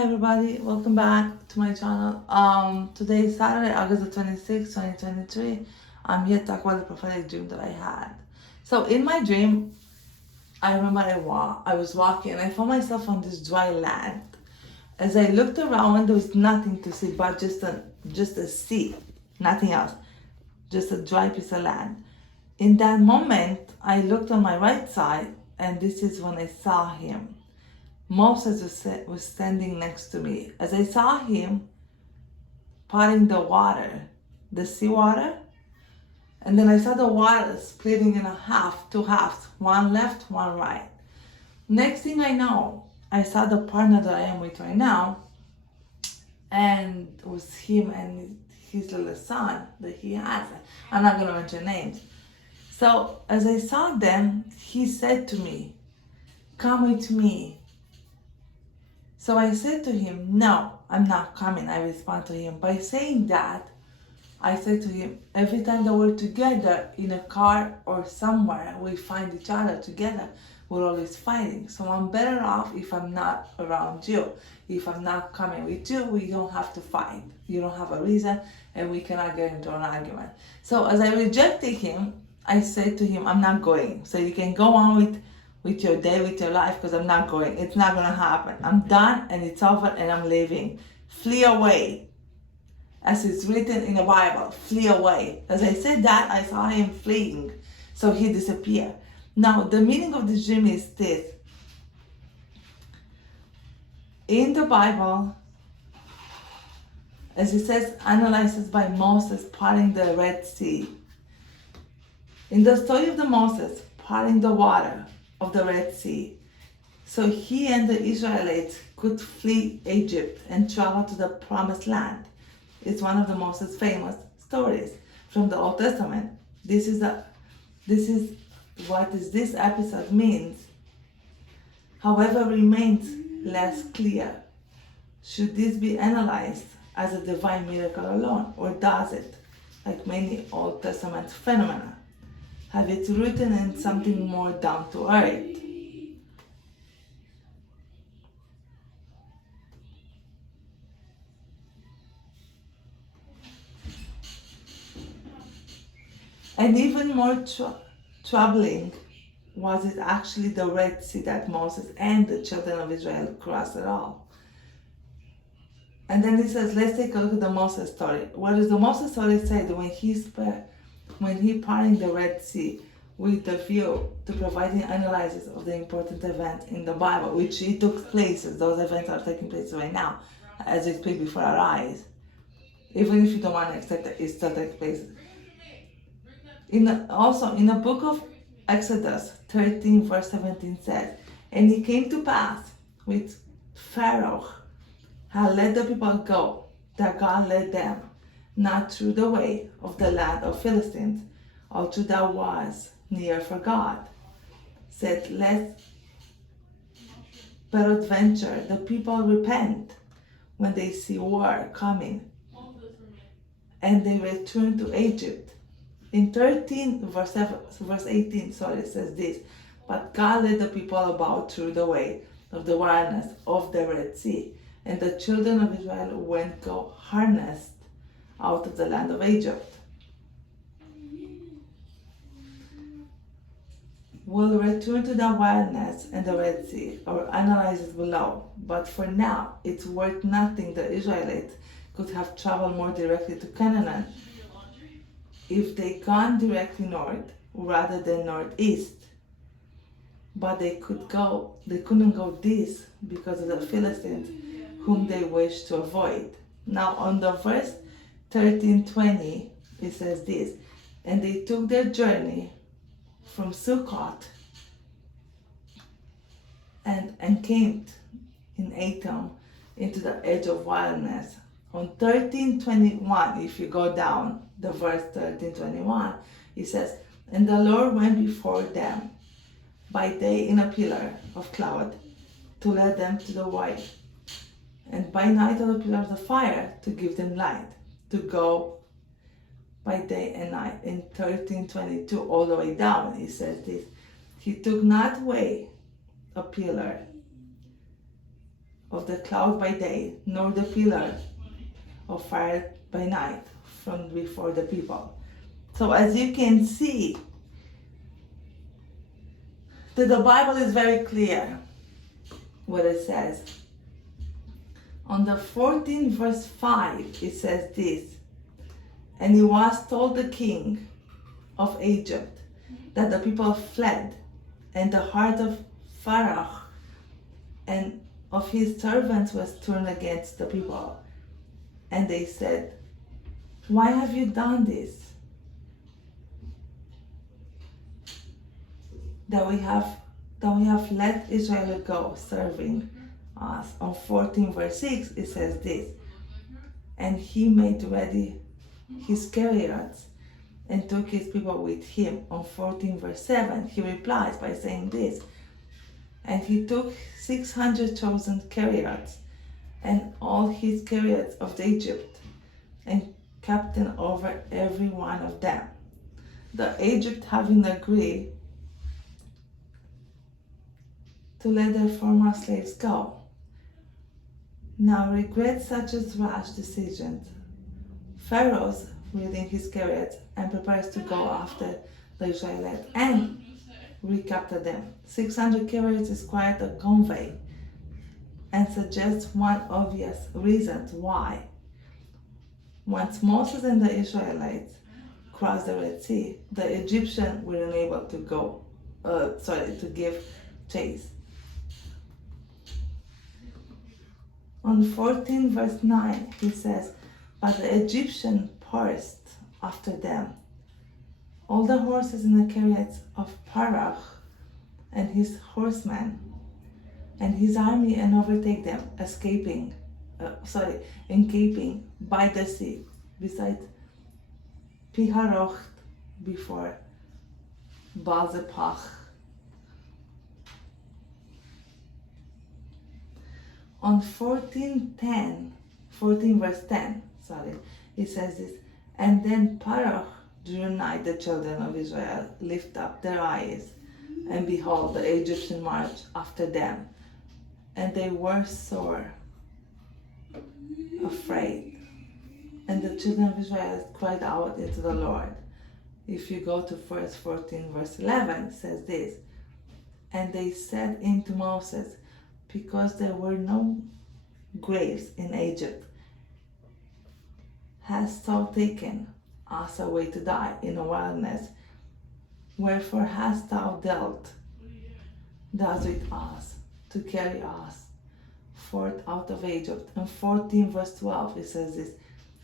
Hi everybody, welcome back to my channel. Today is Saturday, August the 26th, 2023. I'm here to talk about the prophetic dream that I had. So in my dream, I remember I was walking and I found myself on this dry land. As I looked around, there was nothing to see but just a sea, nothing else, just a dry piece of land. In that moment, I looked on my right side, and this is when I saw him. Moses was standing next to me. As I saw him parting the water, the seawater, and then I saw the water splitting in a half, two halves, one left, one right. Next thing I know, I saw the partner that I am with right now, and it was him and his little son that he has. I'm not gonna mention names. So as I saw them, he said to me, "Come with me." So I said to him, "No, I'm not coming." I respond to him by saying that. I said to him, every time that we're together in a car or somewhere, we find each other together, we're always fighting. So I'm better off if I'm not around you. If I'm not coming with you, we don't have to fight. You don't have a reason, and we cannot get into an argument. So as I rejected him, I said to him, "I'm not going. So you can go on with your day, with your life, because I'm not going. It's not gonna happen. I'm done and it's over and I'm leaving. Flee away." As it's written in the Bible, flee away. As I said that, I saw him fleeing. So he disappeared. Now, the meaning of this dream is this. In the Bible, as it says, analyzes by Moses parting the Red Sea. In the story of the Moses parting the water of the Red Sea, so he and the Israelites could flee Egypt and travel to the promised land. It's one of the most famous stories from the Old Testament. This is what this episode means. However, remains less clear. Should this be analyzed as a divine miracle alone, or does it, like many Old Testament phenomena, have its rooted in something more down to earth? And even more troubling, was it actually the Red Sea that Moses and the children of Israel crossed at all? And then he says, let's take a look at the Moses story. What does the Moses story say? That when he parting the Red Sea with the view to providing analysis of the important event in the Bible, which it took place, as those events are taking place right now, as we speak before our eyes. Even if you don't want to accept it, it still takes place. Also in the book of Exodus 13 verse 17 says, "And it came to pass with Pharaoh had led the people go, that God led them, not through the way of the land of Philistines, although that was near for God. Said, lest peradventure the people repent when they see war coming, and they return to Egypt." In 13 verse 18, it says this, "But God led the people about through the way of the wilderness of the Red Sea, and the children of Israel went go harnessed out of the land of Egypt." We'll return to the wilderness and the Red Sea, or analyze it below, but for now, it's worth nothing the Israelites could have traveled more directly to Canaan if they gone directly north rather than northeast. But they couldn't go this because of the Philistines whom they wished to avoid. Now on the verse 13:20, it says this, "And they took their journey from Sukkot and encamped in Etam into the edge of wilderness." On 13:21, if you go down the verse 13:21, it says, "And the Lord went before them by day in a pillar of cloud to lead them to the way, and by night on a pillar of the fire to give them light, to go by day and night." In 13:22, all the way down, it says this, "He took not away a pillar of the cloud by day, nor the pillar of fire by night from before the people. So as you can see, that the Bible is very clear what it says. On the 14th verse 5, it says this, and it was told the king of Egypt that the people fled, and the heart of Pharaoh and of his servants was turned against the people. And they said, why have you done this? That we have let Israel go serving us. On 14 verse 6 it says this, and he made ready his chariots and took his people with him. On 14 verse 7 he replies by saying this, and he took 600 chosen chariots and all his chariots of Egypt and captain over every one of them. The Egypt having agreed to let their former slaves go, now regret such a rash decision. Pharaoh's leading his chariots and prepares to go after the Israelites and recapture them. 600 chariots is quite a convey and suggests one obvious reason why. Once Moses and the Israelites crossed the Red Sea, the Egyptians were unable to give chase. On 14 verse 9, he says, but the Egyptian pursued after them all the horses and the chariots of Pharaoh and his horsemen and his army, and overtake them, encamping by the sea beside Piharoth before Baal-Zepach. On 14 verse 10, it says this, and then Pharaoh drew nigh the children of Israel, lift up their eyes, and behold, the Egyptians marched after them, and they were sore afraid. And the children of Israel cried out into the Lord. If you go to verse 14, verse 11, it says this, and they said unto Moses, because there were no graves in Egypt, hast thou taken us away to die in the wilderness? Wherefore hast thou dealt thus with us, to carry us forth out of Egypt? And 14 verse 12, it says this,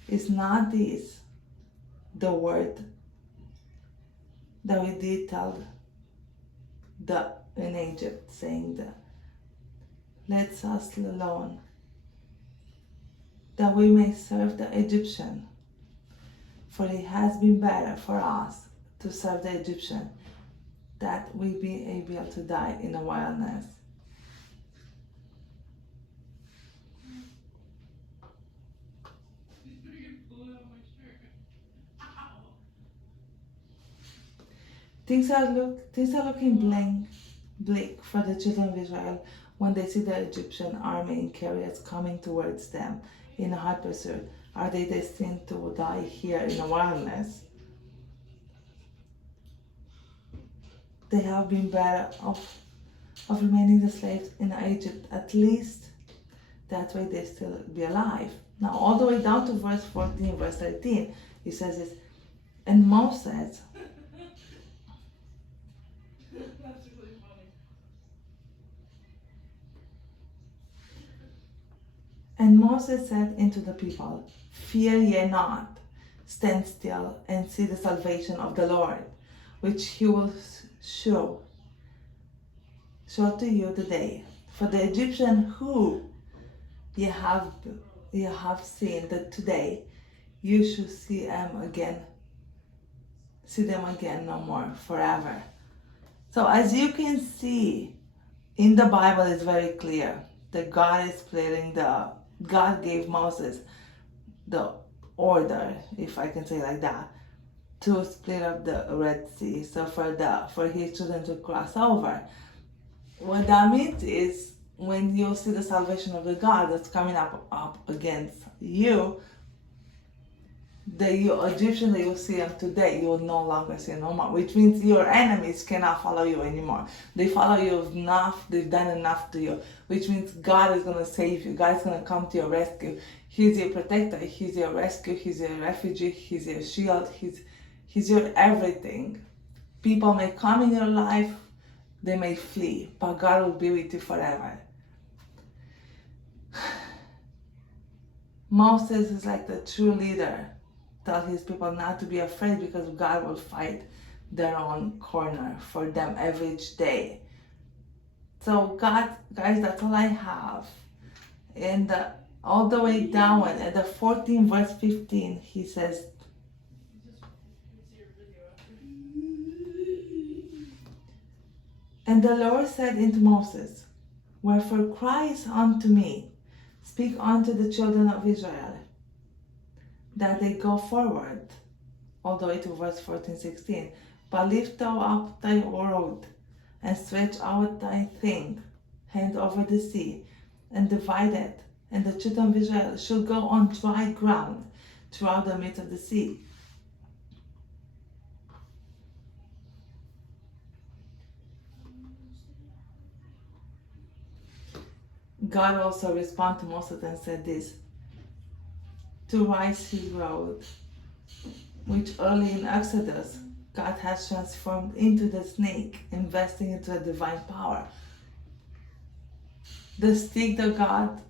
is not this the word that we did tell in Egypt, saying that, let us alone, that we may serve the Egyptian? For it has been better for us to serve the Egyptian, that we be able to die in the wilderness. Things are looking bleak for the children of Israel when they see the Egyptian army in chariots coming towards them in a hot pursuit. Are they destined to die here in the wilderness? They have been better off of remaining the slaves in Egypt, at least that way they still be alive. Now all the way down to verse 14, verse 13, he says this, and Moses said unto the people, fear ye not, stand still and see the salvation of the Lord, which he will show to you today. For the Egyptian who ye have seen, that today you should see them again no more forever. So as you can see, in the Bible it's very clear that God gave Moses the order, if I can say like that, to split up the Red Sea, so for his children to cross over. What that means is when you see the salvation of the God that's coming up against you, the Egyptian that you see them today, you will no longer see no more. Which means your enemies cannot follow you anymore. They follow you enough, they've done enough to you. Which means God is going to save you. God is going to come to your rescue. He's your protector, He's your rescue, He's your refugee, He's your shield, He's your everything. People may come in your life, they may flee, but God will be with you forever. Moses is like the true leader. Tell his people not to be afraid because God will fight their own corner for them every day. So God, guys, that's all I have. And all the way down at the 14 verse 15, he says, and the Lord said unto Moses, wherefore cries unto me, speak unto the children of Israel, that they go forward, all the way to verse 14-16. But lift thou up thy rod, and stretch out thy hand over the sea, and divide it, and the children of Israel shall go on dry ground throughout the midst of the sea. God also responded to Moses and said this, to rise his road, which early in Exodus, God has transformed into the snake, investing into a divine power. The stick that God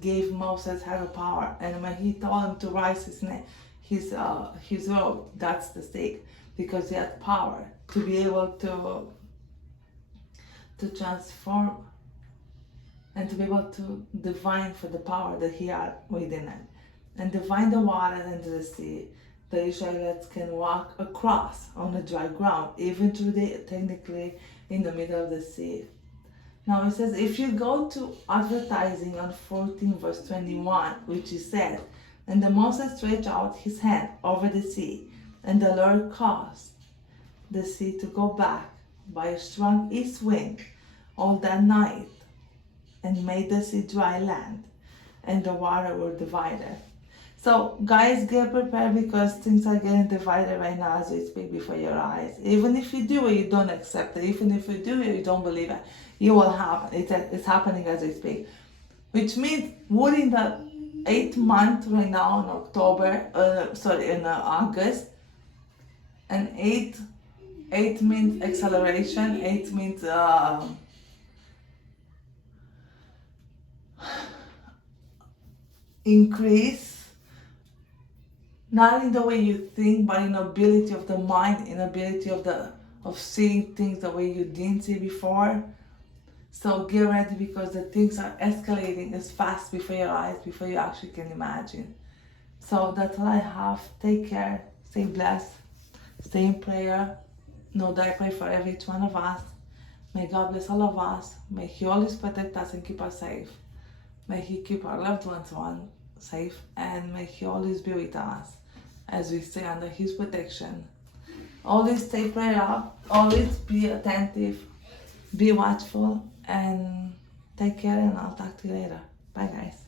gave Moses had a power, and when he told him to rise his road, that's the stick, because he had power to be able to transform and to be able to divine for the power that he had within it. And divine the water into the sea, the Israelites can walk across on the dry ground, even though they technically in the middle of the sea. Now it says, if you go to advertising on 14 verse 21, which is said, and the Moses stretched out his hand over the sea, and the Lord caused the sea to go back by a strong east wind all that night, and made the sea dry land, and the water were divided. So guys, get prepared because things are getting divided right now as we speak before your eyes. Even if you do it, you don't accept it. Even if you do it, you don't believe it. It will happen. It's happening as we speak. Which means we're in the 8th month right now in August. And 8 means acceleration. 8 means increase. Not in the way you think, but in ability of the mind, in ability of seeing things the way you didn't see before. So get ready because the things are escalating as fast before your eyes, before you actually can imagine. So that's all I have. Take care. Stay blessed. Stay in prayer. Know that I pray for every each one of us. May God bless all of us. May He always protect us and keep us safe. May He keep our loved ones safe, and may He always be with us as we stay under His protection. Always stay prayed up, always be attentive, be watchful, and take care, and I'll talk to you later. Bye guys.